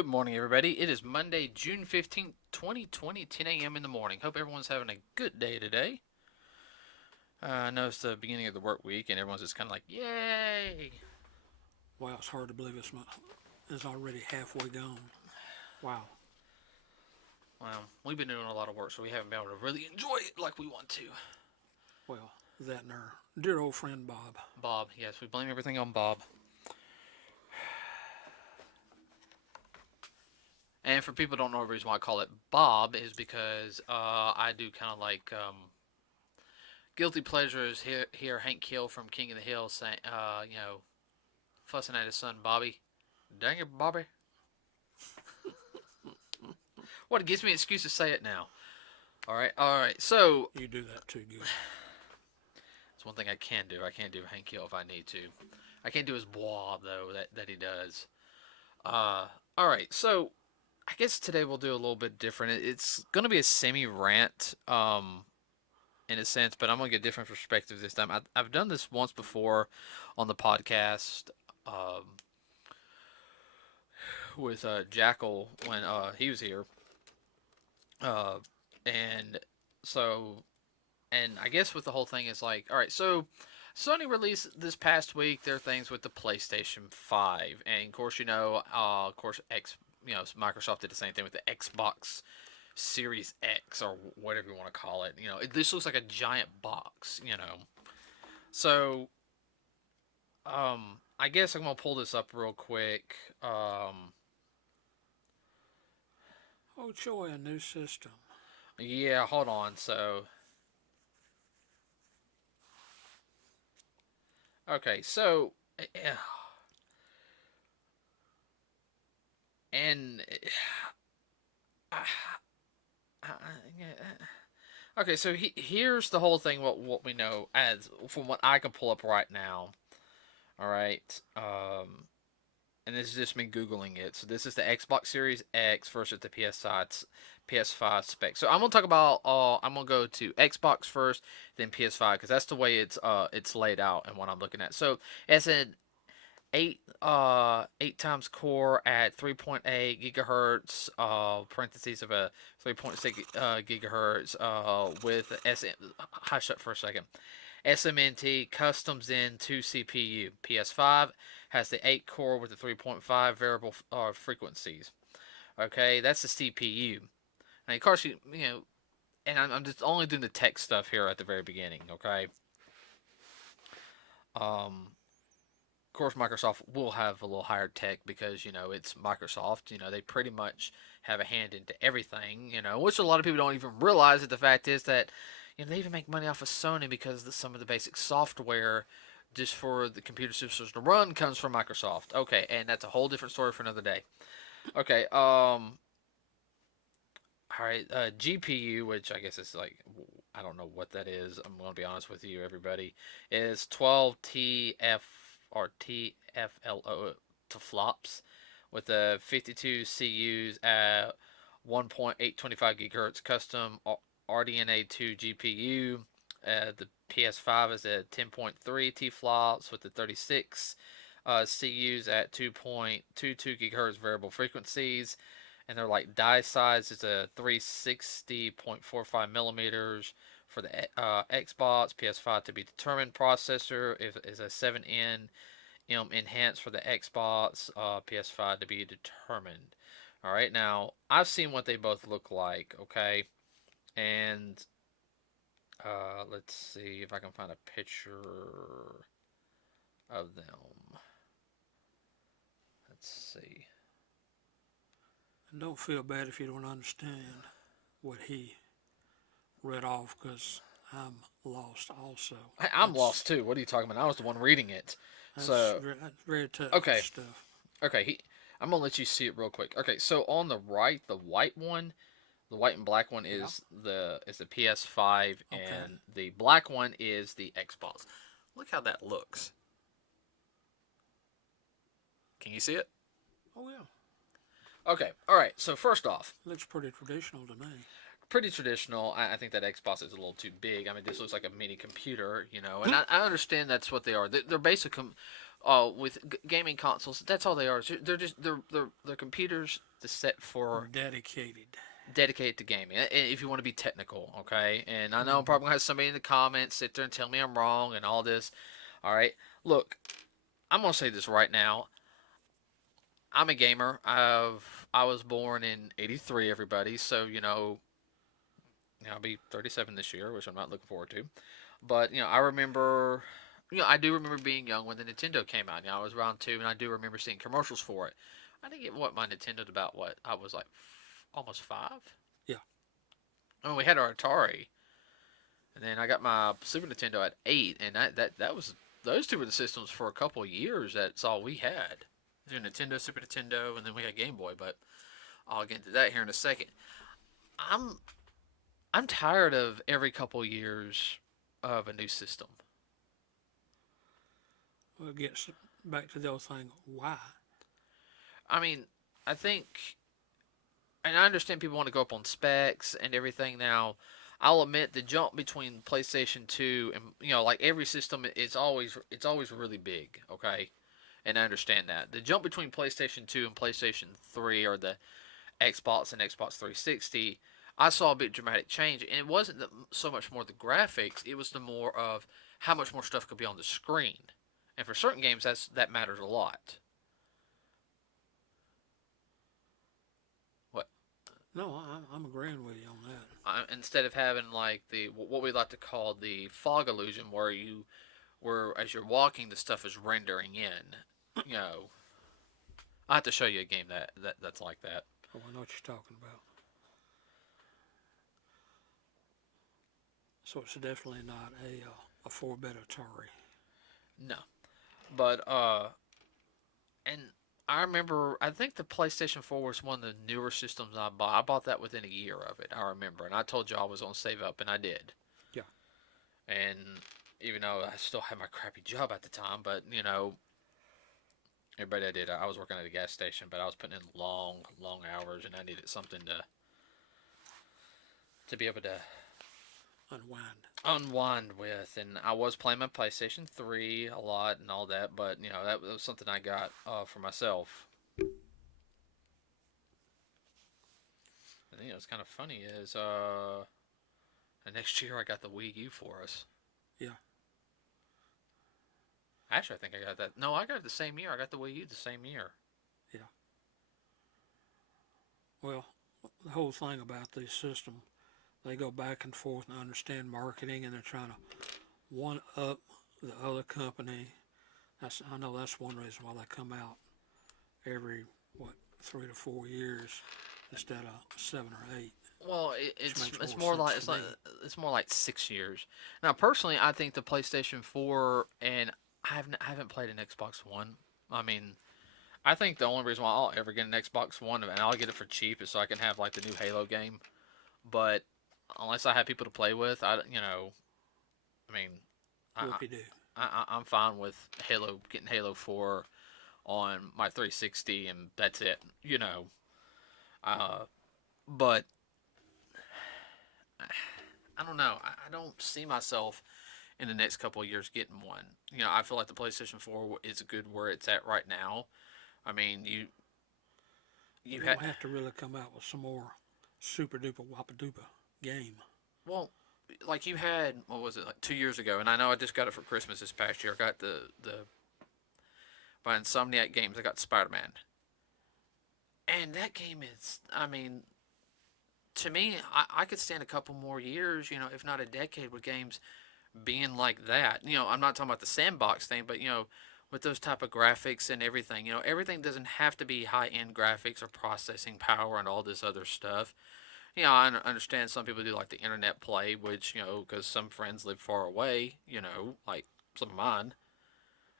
Good morning, everybody. It is Monday, June 15th, 2020, 10 a.m. in the morning. Hope everyone's having a good day today. I know it's the beginning of the work week, and everyone's just kind of like, yay! Wow, it's hard to believe it's already halfway gone. Wow. Well, we've been doing a lot of work, so we haven't been able to really enjoy it like we want to. Well, that and our dear old friend Bob. Bob, yes, we blame everything on Bob. And for people who don't know, the reason why I call it Bob is because I do kind of like guilty pleasures. Hear Hank Hill from King of the Hill saying, fussing at his son Bobby. Dang it, Bobby. What, it gives me an excuse to say it now. Alright, so... You do that too good. That's one thing I can do. I can't do Hank Hill if I need to. I can't do his blah, though, that he does. Alright, so... I guess today we'll do a little bit different. It's going to be a semi-rant, in a sense, but I'm going to get a different perspective this time. I've done this once before on the podcast, with Jackal when he was here. And so, and I guess with the whole thing is like, all right, so Sony released this past week their things with the PlayStation 5, and of course, Microsoft did the same thing with the Xbox Series X or whatever you want to call it. This looks like a giant box. So, I guess I'm gonna pull this up real quick. Oh, joy, a new system. Yeah, hold on. So, okay, so, and okay, so here's the whole thing. What we know as from what I can pull up right now. All right, and this is just me googling it. So this is the Xbox Series X versus the PS5 spec. So I'm gonna talk about. I'm gonna go to Xbox first, then PS5 because that's the way it's laid out and what I'm looking at. So it's an eight times core at 3.8 gigahertz, parentheses of a 3.6 gigahertz, with hush up for a second, SMNT customs in 2 CPU. PS5 has the 8 core with the 3.5 variable frequencies. Okay, that's the CPU. And of course, and I'm just only doing the tech stuff here at the very beginning. Okay. Of course, Microsoft will have a little higher tech because it's Microsoft. They pretty much have a hand into everything. Which a lot of people don't even realize. That the fact is that they even make money off of Sony because some of the basic software just for the computer systems to run comes from Microsoft. Okay, and that's a whole different story for another day. Okay, all right, GPU, which I guess is like, I don't know what that is. I'm gonna be honest with you, everybody, is 12 TFLO to flops with a 52 CUs at 1.825 gigahertz custom RDNA 2 GPU. The PS5 is at 10.3 T flops with the 36 CUs at 2.22 gigahertz variable frequencies, and they're like die size is a 360.45 millimeters for the Xbox. PS5 to be determined. Processor is a 7N enhanced for the Xbox. PS5 to be determined. All right, now I've seen what they both look like. Okay, and let's see if I can find a picture of them. Let's see. And don't feel bad if you don't understand what he read off, because I'm lost also. I'm lost too. What are you talking about? I was the one reading it. That's So that's very technical stuff. Okay, I'm gonna let you see it real quick. Okay, so on the right, the white and black one is the PS5, Okay. and the black one is the Xbox. Look how that looks. Can you see it? Oh yeah, Okay, all right. So first off, looks pretty traditional to me. pretty traditional. I think that Xbox is a little too big. I mean, this looks like a mini computer, and I understand that's what they are. They're basic with gaming consoles, that's all they are. They're just they're computers that's set for Dedicated. dedicated to gaming. If you want to be technical, okay. And I know I'm Mm-hmm. probably gonna have somebody in the comments sit there and tell me I'm wrong and all this. All right, look, I'm gonna say this right now. I'm a gamer. I was born in '83. Everybody, so I'll be 37 this year, which I'm not looking forward to. But I remember, I do remember being young when the Nintendo came out. I was around two, and I do remember seeing commercials for it. I didn't get my Nintendo to about what I was like, almost 5. Yeah. I mean, we had our Atari, and then I got my Super Nintendo at 8, and that was those two were the systems for a couple of years. That's all we had. Nintendo, Super Nintendo, and then we had Game Boy. But I'll get into that here in a second. I'm I'm tired of every couple of years of a new system. Well, it gets back to the old thing. Why? I mean, I think, and I understand people want to go up on specs and everything now. I'll admit the jump between PlayStation 2 and like every system is always really big, okay? And I understand that. The jump between PlayStation 2 and PlayStation 3 or the Xbox and Xbox 360, I saw a big dramatic change. And it wasn't so much more the graphics, it was the more of how much more stuff could be on the screen. And for certain games that matters a lot. What No, I'm agreeing with you on that. instead of having like the what we like to call the fog illusion where as you're walking the stuff is rendering in, you know. I have to show you a game that's like that. Oh, I know what you're talking about. So it's definitely not a 4-bit Atari. No. But and I remember I think the PlayStation 4 was one of the newer systems I bought. I bought that within a year of it. I remember, and I told you I was gonna save up, and I did. Yeah. And even though I still had my crappy job at the time, but everybody I did, I was working at a gas station, but I was putting in long, long hours, and I needed something to be able to unwind with. And I was playing my PlayStation 3 a lot and all that, but that was something I got for myself. And it's kind of funny is the next year I got the Wii U for us. Yeah. Actually, I think I got that. No, I got it the same year. I got the Wii U the same year. Yeah. Well, the whole thing about this system, they go back and forth and understand marketing, and they're trying to one up the other company. I know that's one reason why they come out every 3 to 4 years instead of 7 or 8. Well, it's more like it's more like 6 years. Now, personally, I think the PlayStation 4 and I haven't played an Xbox One. I mean, I think the only reason why I'll ever get an Xbox One and I'll get it for cheap is so I can have like the new Halo game. But unless I have people to play with, I mean, Whoopie do. I'm fine with getting Halo 4 on my 360 and that's it. But I don't know. I don't see myself in the next couple of years getting one. I feel like the PlayStation 4 is good where it's at right now. I mean, you have to really come out with some more super duper wappa duper game. Well, like you had, what was it, like 2 years ago? And I know I just got it for Christmas this past year. I got the by Insomniac Games. I got Spider-Man, and that game is, I mean, to me, I could stand a couple more years, if not a decade, with games being like that. I'm not talking about the sandbox thing, but with those type of graphics and everything, everything doesn't have to be high-end graphics or processing power and all this other stuff. I understand some people do like the internet play, which, because some friends live far away, like some of mine,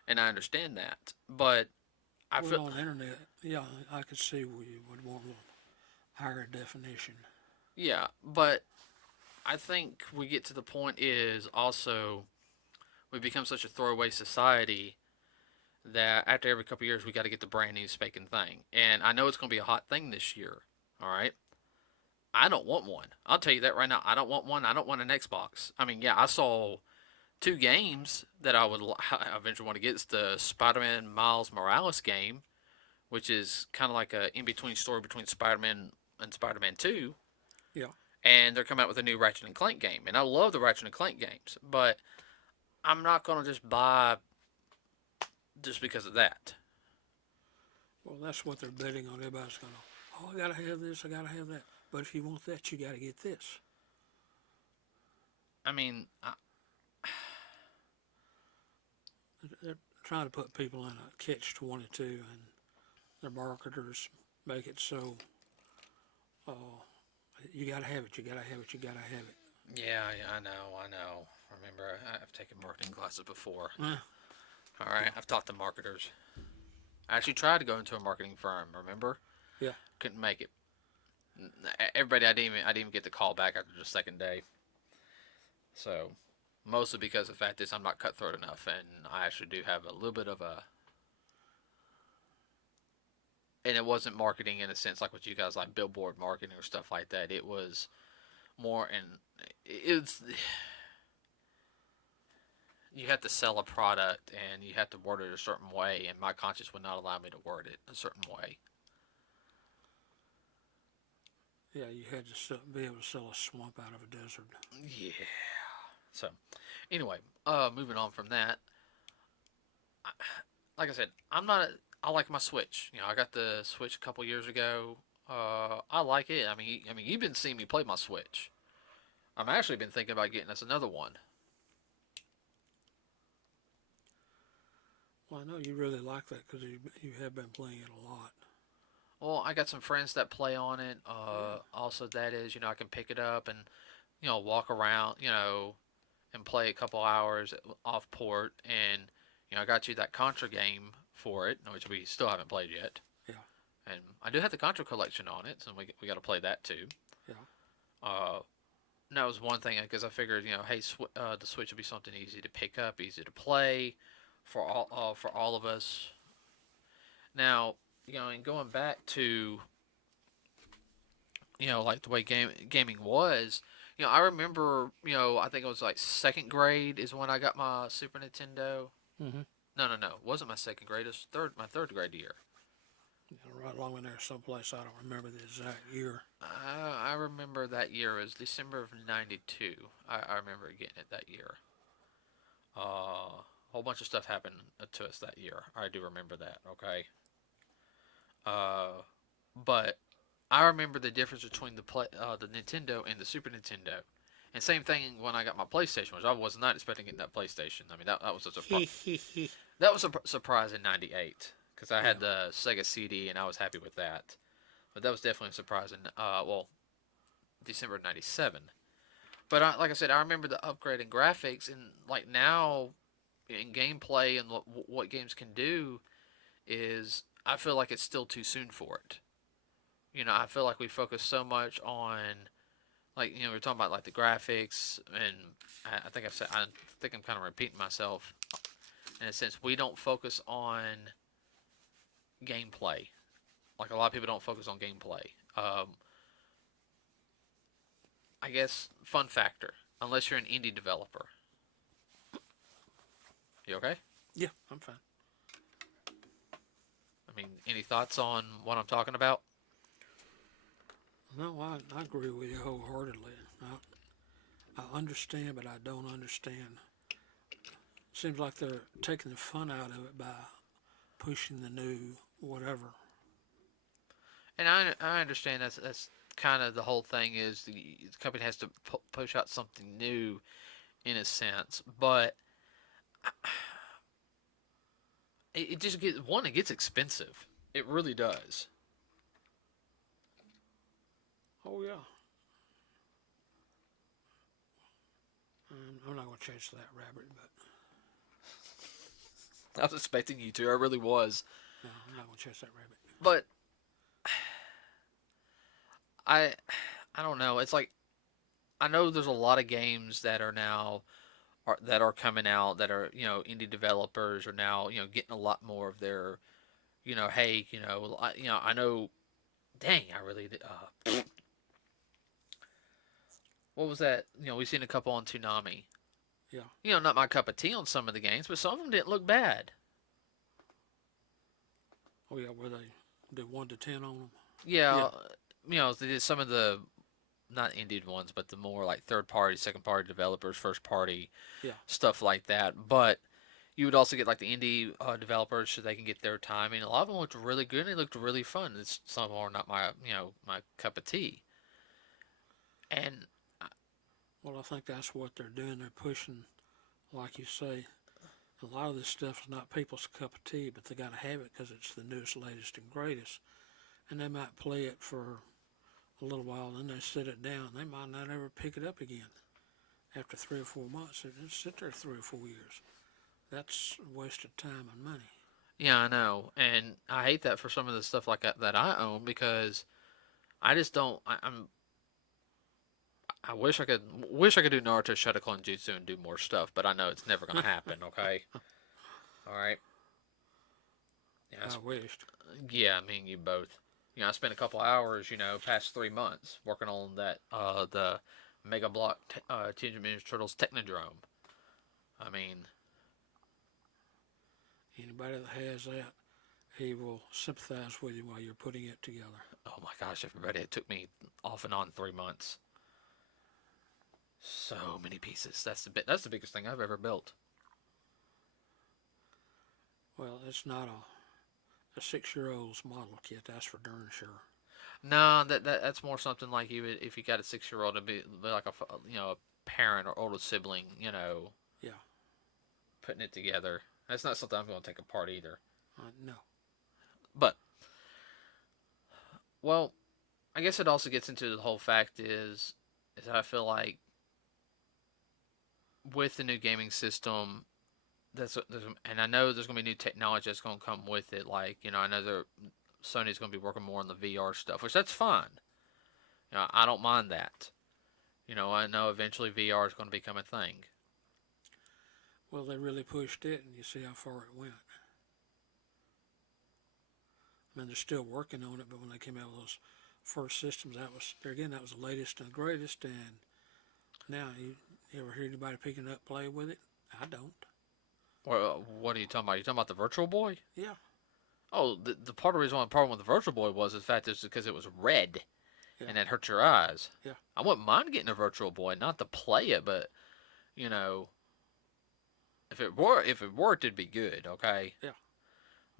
and I understand that. But I feel on the internet, yeah, I could see where you would want a higher definition. Yeah, but I think we get to the point is also we become such a throwaway society that after every couple of years we got to get the brand new spanking thing. And I know it's going to be a hot thing this year. All right. I don't want one. I'll tell you that right now. I don't want one. I don't want an Xbox. I mean, yeah, I saw two games that I would eventually want to get is the Spider-Man Miles Morales game, which is kind of like a in-between story between Spider-Man and Spider-Man 2. Yeah. And they're coming out with a new Ratchet and Clank game, and I love the Ratchet and Clank games, but I'm not gonna just buy just because of that. Well, that's what they're betting on. Everybody's going, oh, I got to have this, I got to have that. But if you want that, you got to get this. I mean, They're trying to put people in a catch-22, and their marketers make it so, uh, you got to have it, you got to have it, you got to have it. yeah, I know. Remember, I've taken marketing classes before. Eh, All right, yeah. I've taught the marketers. I actually tried to go into a marketing firm. Remember? Yeah. Couldn't make it. Everybody, I didn't even get the call back after the second day. So, mostly because the fact is I'm not cutthroat enough, and I actually do have a little bit of a. And it wasn't marketing in a sense like what you guys like billboard marketing or stuff like that. It was more in. It's. You have to sell a product and you have to word it a certain way, and my conscience would not allow me to word it a certain way. Yeah, you had to be able to sell a swamp out of a desert. Yeah. So, anyway, moving on from that. Like I said, I'm not. I like my Switch. I got the Switch a couple years ago. I like it. I mean, you've been seeing me play my Switch. I've actually been thinking about getting us another one. Well, I know you really like that because you have been playing it a lot. Well, I got some friends that play on it. Also, that is, I can pick it up and, walk around, and play a couple hours off port. And, I got you that Contra game for it, which we still haven't played yet. Yeah. And I do have the Contra collection on it, so we got to play that too. Yeah. And that was one thing because I figured, hey, the Switch would be something easy to pick up, easy to play for all of us. Now, and going back to, like the way gaming was, I remember, I think it was like second grade is when I got my Super Nintendo. Mm-hmm. No, it wasn't my second grade. It was my third grade year. Yeah, right along in there someplace. I don't remember the exact year. I remember that year was December of '92. I remember getting it that year. A whole bunch of stuff happened to us that year. I do remember that. Okay. But I remember the difference between the Nintendo and the Super Nintendo. And same thing when I got my PlayStation, which I was not expecting getting that PlayStation. I mean, that was a surprise. That was a surprise in '98 because I had the Sega CD and I was happy with that. But that was definitely a surprise in December of '97. But like I said, I remember the upgrade in graphics, and like now in gameplay and what games can do is I feel like it's still too soon for it. I feel like we focus so much on, like, we're talking about like the graphics, and I think I think I'm kind of repeating myself in a sense. We don't focus on gameplay. Like a lot of people don't focus on gameplay. I guess fun factor, unless you're an indie developer. You okay? Yeah, I'm fine. I mean, any thoughts on what I'm talking about? No, I agree with you wholeheartedly. I understand, but I don't understand. Seems like they're taking the fun out of it by pushing the new whatever. And I understand that's kind of the whole thing is the company has to push out something new in a sense, but it just it gets expensive. It really does. Oh yeah. I'm not going to chase that rabbit, but I was expecting you to. I really was. no, I'm not going to chase that rabbit. But I don't know. It's like I know there's a lot of games that are now that are coming out that are indie developers are now getting a lot more of their hey I know dang I really what was that we've seen a couple on Toonami Yeah. Not my cup of tea on some of the games, but some of them didn't look bad. Oh yeah, where they do 1 to 10 on them. Yeah. Yeah, they did some of the not Indian ones, but the more like third party, second party developers, first party Yeah. stuff like that. But you would also get like the indie developers so they can get their timing. A lot of them looked really good and they looked really fun. Some of them are not my cup of tea. And Well, I think that's what they're doing. They're pushing, like you say, a lot of this stuff is not people's cup of tea, but they got to have it because it's the newest, latest, and greatest. And they might play it for a little while, then they sit it down. They might not ever pick it up again after 3 or 4 months. It just sit there 3 or 4 years. That's a waste of time and money. yeah, I know, and I hate that for some of the stuff like that I own because I just don't. I wish I could do Naruto Shotaclone Jutsu and do more stuff, but I know it's never gonna happen. Okay, all right. Yeah, I wished. yeah, me and you both. I spent a couple hours, past 3 months working on that the Mega Block Teenage Mutant Ninja Turtles Technodrome. I mean, Anybody that has that, he will sympathize with you while you're putting it together. oh my gosh, everybody! It took me off and on 3 months. So many pieces. That's the biggest thing I've ever built. Well, it's not a 6-year-old's model kit, that's for darn sure. No, that's more something like you would if you got a 6 year old to be like a parent or older sibling, Yeah. putting it together. That's not something I'm going to take apart either. No. But well, I guess it also gets into the whole fact is that I feel like with the new gaming system, and I know there's going to be new technology that's going to come with it. Like I know Sony's going to be working more on the VR stuff, which that's fine. I don't mind that. I know eventually VR is going to become a thing. Well, they really pushed it, and you see how far it went. I mean, they're still working on it, but when they came out with those first systems, that was the latest and the greatest. And now, you ever hear anybody picking it up, play with it? I don't. Well, what are you talking about? You talking about the Virtual Boy? Yeah. Oh, the part of the reason why the problem with the Virtual Boy was the fact is because it was red, Yeah. and it hurt your eyes. Yeah. I wouldn't mind getting a Virtual Boy, not to play it, but you know, if it worked, it'd be good. Okay. Yeah.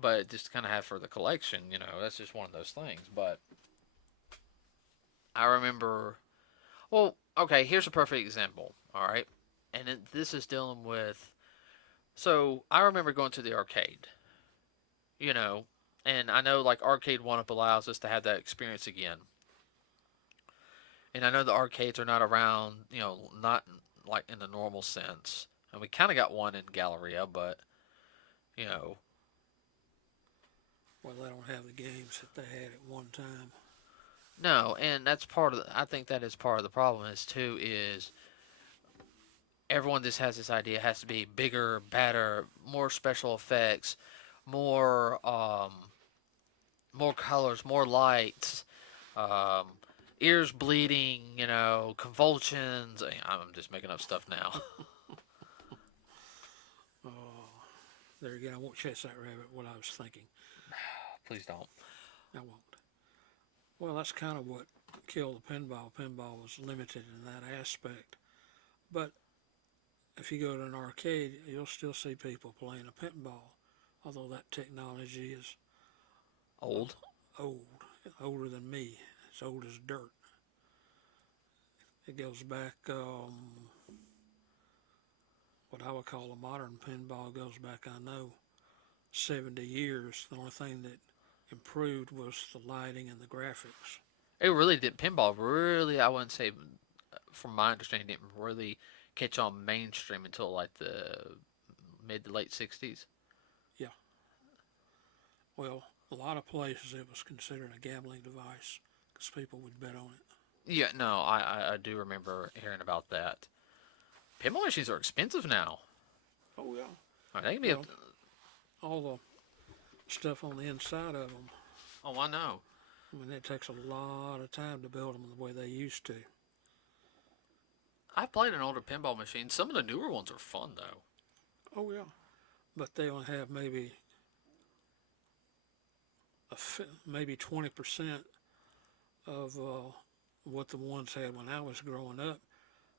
But just kind of have for the collection, that's just one of those things. But I remember, well, okay, here's a perfect example. All right, and this is dealing with. So I remember going to the arcade, you know, and I know like Arcade One Up allows us to have that experience again. And I know the arcades are not around, not like in the normal sense. And we kind of got one in Galleria, but you know, Well, they don't have the games that they had at one time. no, and that's part of. I think that is part of the problem. Is everyone just has this idea it has to be bigger, better, more special effects, more more colors, more lights, um, ears bleeding, convulsions. I'm just making up stuff now. Oh, there again, I won't chase that rabbit. What I was thinking, Please don't. I won't. Well, that's kind of what killed the pinball. Pinball was limited in that aspect. But if you go to an arcade, you'll still see people playing a pinball, although that technology is Old. old, older than me. It's old as dirt. It goes back, what I would call a modern pinball goes back, I know, 70 years. The only thing that improved was the lighting and the graphics. It really did. Pinball really, I wouldn't say, from my understanding, didn't really catch on mainstream until like the mid to late '60s. Yeah. Well, a lot of places it was considered a gambling device because people would bet on it. Yeah, no, I do remember hearing about that. Pinball machines are expensive now. Oh yeah. They can be. Well, all the stuff on the inside of them. Oh, I know. I mean, it takes a lot of time to build them the way they used to. I played an older pinball machine. Some of the newer ones are fun though. Oh yeah, but they only have maybe 20% of what the ones had when I was growing up.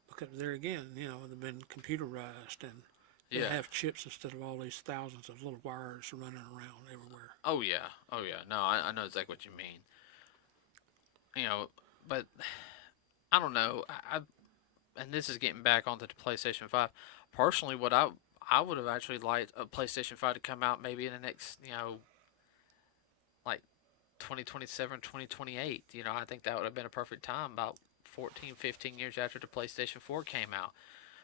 Because there again, they've been computerized and they Yeah. have chips instead of all these thousands of little wires running around everywhere. Oh yeah. Oh yeah. No, I know exactly what you mean. You know, but I don't know. And this is getting back onto the PlayStation 5. Personally, what I would have actually liked a PlayStation 5 to come out maybe in the next, like 2027, 2028. I think that would have been a perfect time about 14, 15 years after the PlayStation 4 came out.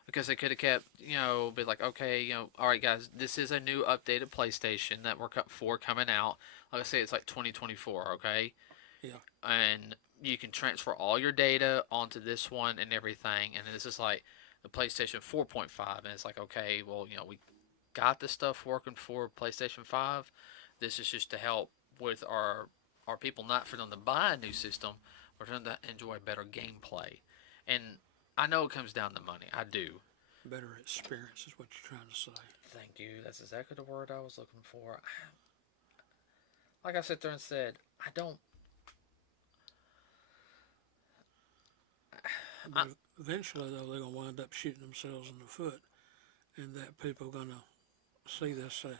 Because they could have kept, be like, okay, all right, guys, this is a new updated PlayStation that we're for coming out. Like I say, it's like 2024, okay? Yeah, And you can transfer all your data onto this one and everything. And this is like the PlayStation 4.5, and it's like, okay, well, we got this stuff working for PlayStation 5. This is just to help with our people, not for them to buy a new system, but for them to enjoy better gameplay. And I know it comes down to money. I do. better experience is what you're trying to say. Thank you. That's exactly the word I was looking for. Like I sat there and said, I don't. I, But eventually, though, they're gonna wind up shooting themselves in the foot, and that people are gonna see this say,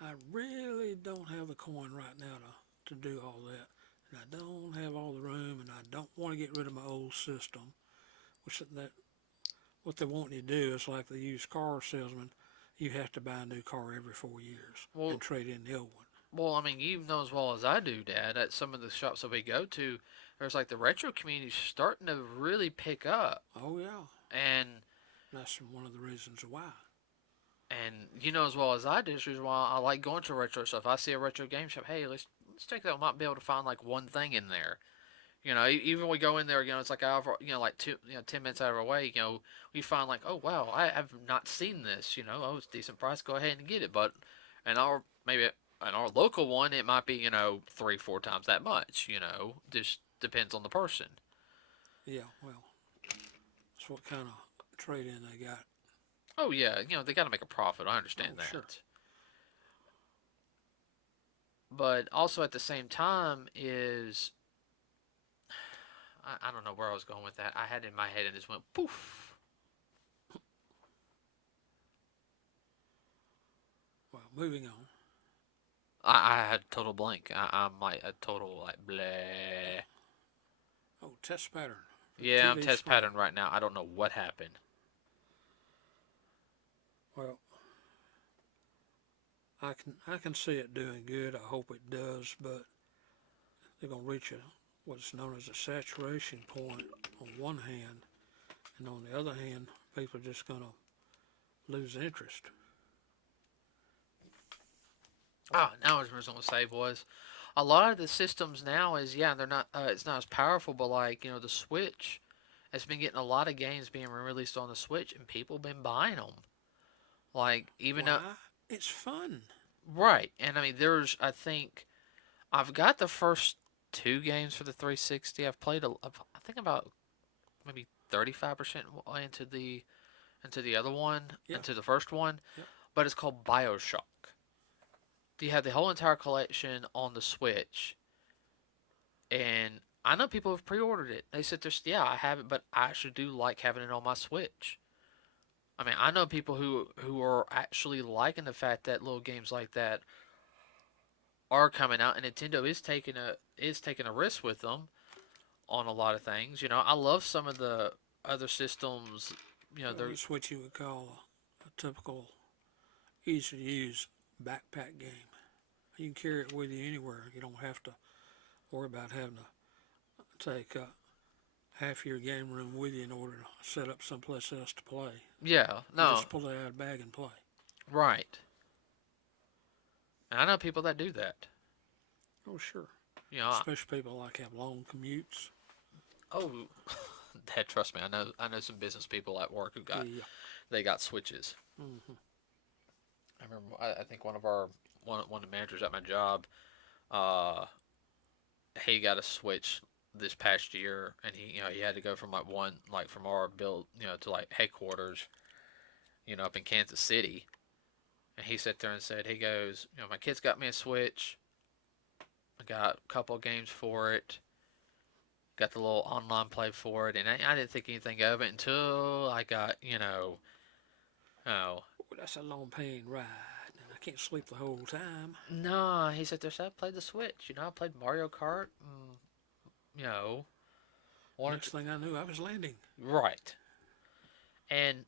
"I really don't have the coin right now to do all that, and I don't have all the room, and I don't want to get rid of my old system." Which that what they want you to do is like the used car salesman. You have to buy a new car every 4 years and well, trade in the old one. well, I mean, you know as well as I do, Dad. At some of the shops that we go to, there's like the retro community starting to really pick up, Oh yeah, and that's one of the reasons why. you know as well as I do. This is why I like going to retro stuff. I see a retro game shop. Hey, let's check that. We might be able to find like one thing in there. Even when we go in there, it's like like 10 minutes out of our way. We find like, oh wow, I have not seen this. Oh, it's a decent price. Go ahead and get it. But and our maybe in our local one, it might be 3, 4 times that much. Just depends on the person. Yeah, well, that's what kind of trade in they got. Oh yeah, they got to make a profit. I understand Oh sure. that. But also at the same time is I don't know where I was going with that. I had it in my head and just went poof. Well, moving on. I had a total blank. I'm like a total like bleh. Oh, test pattern for the Yeah, I'm TV test screen. pattern right now. I don't know what happened. Well, I can see it doing good. I hope it does, but they're gonna reach what's known as a saturation point on one hand, and on the other hand, people are just gonna lose interest. Ah, now what I was going to say was, a lot of the systems now is they're not it's not as powerful, but like the Switch has been getting a lot of games being released on the Switch, and people been buying them. Like even though Why? It's fun. right, and I mean I think I've got the first two games for the 360. I've played I think about maybe 35% into the other one, Yeah. into the first one, Yep. but it's called BioShock. You have the whole entire collection on the Switch, and I know people have pre-ordered it. They said, "There's yeah, I have it, but I actually do like having it on my Switch." I mean, I know people who are actually liking the fact that little games like that are coming out, and Nintendo is taking a risk with them on a lot of things. I love some of the other systems. Well, They're it's what you would call a typical easy to use backpack game. You can carry it with you anywhere. You don't have to worry about having to take half your game room with you in order to set up someplace else to play. yeah, You no, just pull it out of the bag and play. right. And I know people that do that. Oh, sure. You know, Especially people like have long commutes. oh, Dad, trust me, I know some business people at work who Yeah. they got switches. Hmm. I remember I think one of the managers at my job, uh, he got a switch this past year, and he had to go from from our build to like headquarters up in Kansas City, and he sat there and said he goes my kids got me a Switch, I got a couple of games for it, got the little online play for it, and I didn't think anything of it until I got oh Boy, that's a long paying ride, and I can't sleep the whole time. no, he sat there and said I played the Switch, I played Mario Kart, you know one or Next two, thing I knew, I was landing. right. And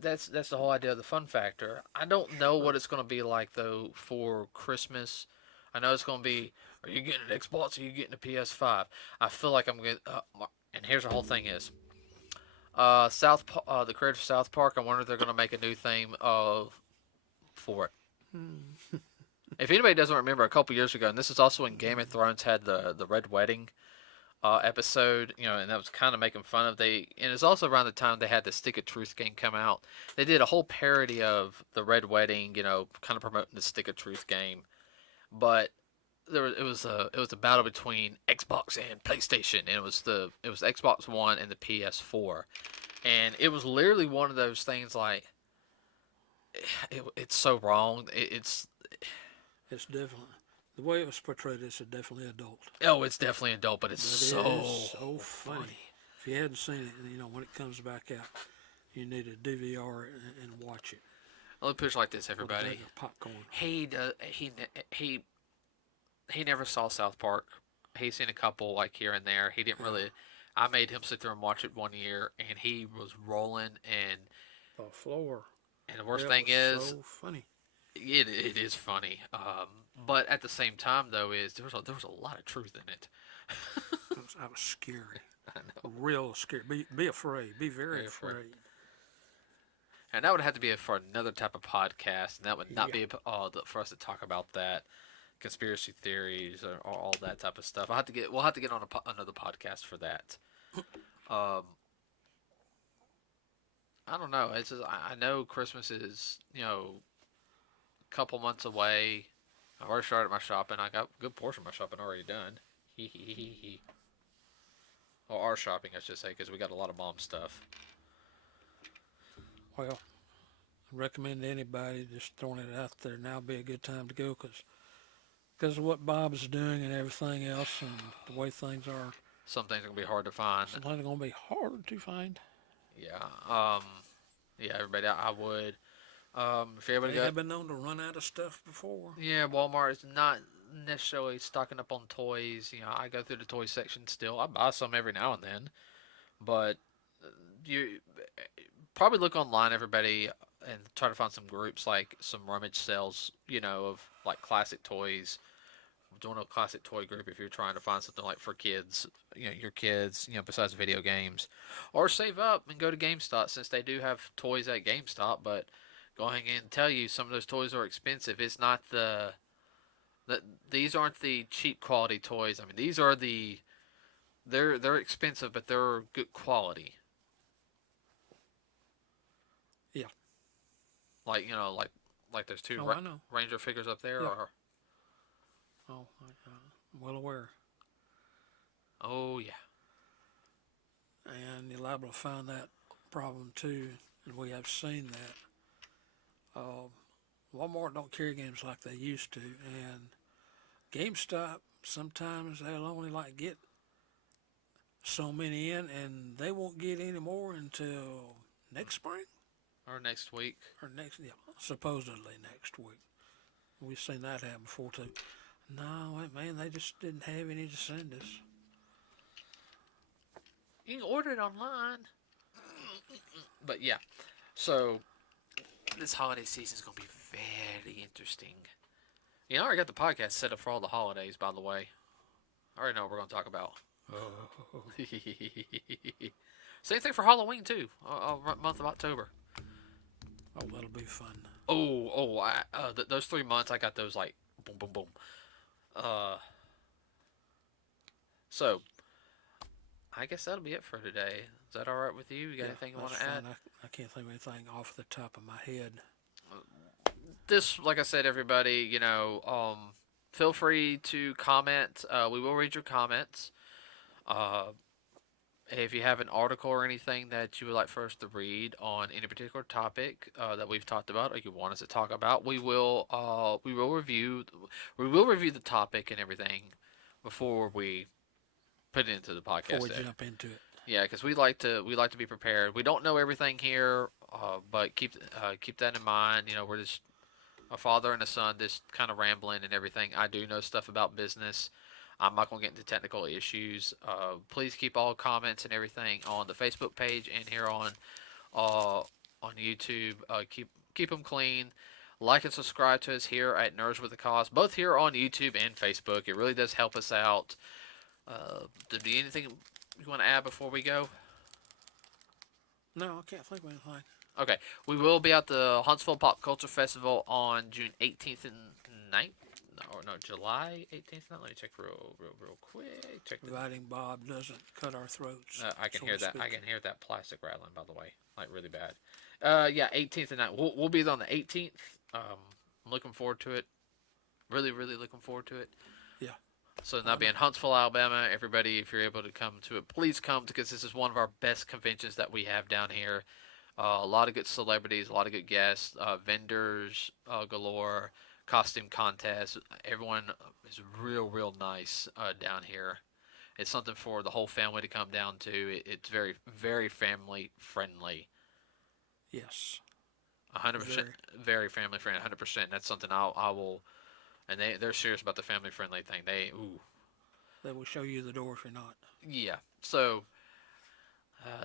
that's the whole idea of the fun factor. I don't know what Sure. it's going to be like though for Christmas. I know it's going to be. Are you getting an Xbox? Or are you getting a PS5? I feel like I'm going. And here's the whole thing is. The creator of South Park. I wonder if they're going to make a new theme of for it. Hmm. If anybody doesn't remember, a couple years ago, and this is also when Game of Thrones had the Red Wedding episode, and that was kind of making fun of and it's also around the time they had the Stick of Truth game come out. They did a whole parody of the Red Wedding, kind of promoting the Stick of Truth game, but it was a battle between Xbox and PlayStation, and it was Xbox One and the PS4, and it was literally one of those things like it's so wrong. It's definitely the way it was portrayed. It's definitely adult, It's definitely adult, but it's but it so is so funny. funny. If you hadn't seen it, when it comes back out, you need a DVR and watch it. Let me put it like this, With a everybody. bag of popcorn. He never saw South Park. He's seen a couple like here and there. He didn't really. I made him sit there and watch it one year, and he was rolling. The floor. And the worst It thing was is, so funny. it is funny. But at the same time, though, is there was a lot of truth in it. I was scary. I know. Real scary. Be afraid. Be very Very afraid. afraid. And that would have to be for another type of podcast, and that would not Yeah. be for us to talk about that conspiracy theories or all that type of stuff. We'll have to get on another podcast for that. Um, I don't know. It's just, I know Christmas is a couple months away. I've already started my shopping. I got a good portion of my shopping already done. Hee hee hee hee hee. Or our shopping, I should say, because we got a lot of mom stuff. Well, I recommend to anybody just throwing it out there. Now would be a good time to go because of what Bob's doing and everything else and the way things are. Some things are gonna be hard to find. Sometimes it's going to be hard to find. Yeah. Yeah. Everybody, I would. If everybody They have been known to run out of stuff before. Yeah, Walmart is not necessarily stocking up on toys. I go through the toy section still. I buy some every now and then, but you probably look online, everybody, and try to find some groups like some rummage sales. Of like classic toys. Join a classic toy group if you're trying to find something like for kids. Your kids. Besides video games, or save up and go to GameStop since they do have toys at GameStop, but going in and tell you some of those toys are expensive. It's not these aren't the cheap quality toys. I mean, these are they're expensive, but they're good quality. Yeah. Like like those two Oh, I know. Ranger figures up there Yeah. are. Oh, I'm well aware. Oh yeah. And you're liable to find that problem too, and we have seen that. Walmart don't carry games like they used to, and GameStop sometimes they'll only get so many in, and they won't get any more until next spring Or next week. or supposedly next week. We've seen that happen before too. No, man, they just didn't have any to send us. You can order it online. But yeah, so this holiday season is gonna be very interesting. I already got the podcast set up for all the holidays, by the way. I already know what we're gonna talk about. Oh, Same thing for Halloween too. Month of October. that'll be fun. Those 3 months I got those like boom, boom, boom. So I guess that'll be it for today. Is that all right with you? You got anything you want to that's add? fine. I can't think of anything off the top of my head. This, like I said, everybody, feel free to comment. We will read your comments. Uh, if you have an article or anything that you would like for us to read on any particular topic that we've talked about, or you want us to talk about, we will review the topic and everything before we put it into the Before we podcast there. jump into it. Yeah, because we like to be prepared. We don't know everything here, but keep that in mind. We're just a father and a son, just kind of rambling and everything. I do know stuff about business. I'm not gonna get into technical issues. Please keep all comments and everything on the Facebook page and here uh, on YouTube. Keep them clean. Like and subscribe to us here at Nerds with a Cause, both here on YouTube and Facebook. It really does help us out. Did be anything you want to add before we go? No, I can't think of anything. Okay, we will be at the Huntsville Pop Culture Festival on June 18th and 9th. No, July 18th. Let me check real quick. Check the. Providing Bob doesn't cut our throats. I can so hear to that. speak. I can hear that plastic rattling. By the way, like really bad. Yeah, 18th and 9th. We'll be there on the 18th. I'm looking forward to it. Really, really looking forward to it. Yeah. So that'll be in Huntsville, Alabama. Everybody, if you're able to come to it, please come because this is one of our best conventions that we have down here. A lot of good celebrities, a lot of good guests, vendors galore, costume contests. Everyone is real nice down here. It's something for the whole family to come down to. It's very family friendly. Yes. 100%, very family friendly. 100%. That's something I will. And they're serious about the family friendly thing. They will show you the door if you're not. Yeah. So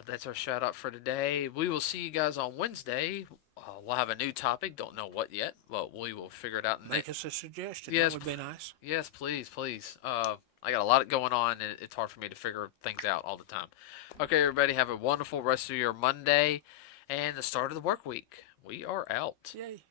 that's our shout out for today. We will see you guys on Wednesday. We'll have a new topic. Don't know what yet, but we will figure it out. Make us a suggestion. Yes, That would be nice. Yes, please. I got a lot going on, and it's hard for me to figure things out all the time. Okay, everybody, have a wonderful rest of your Monday and the start of the work week. We are out. Yay.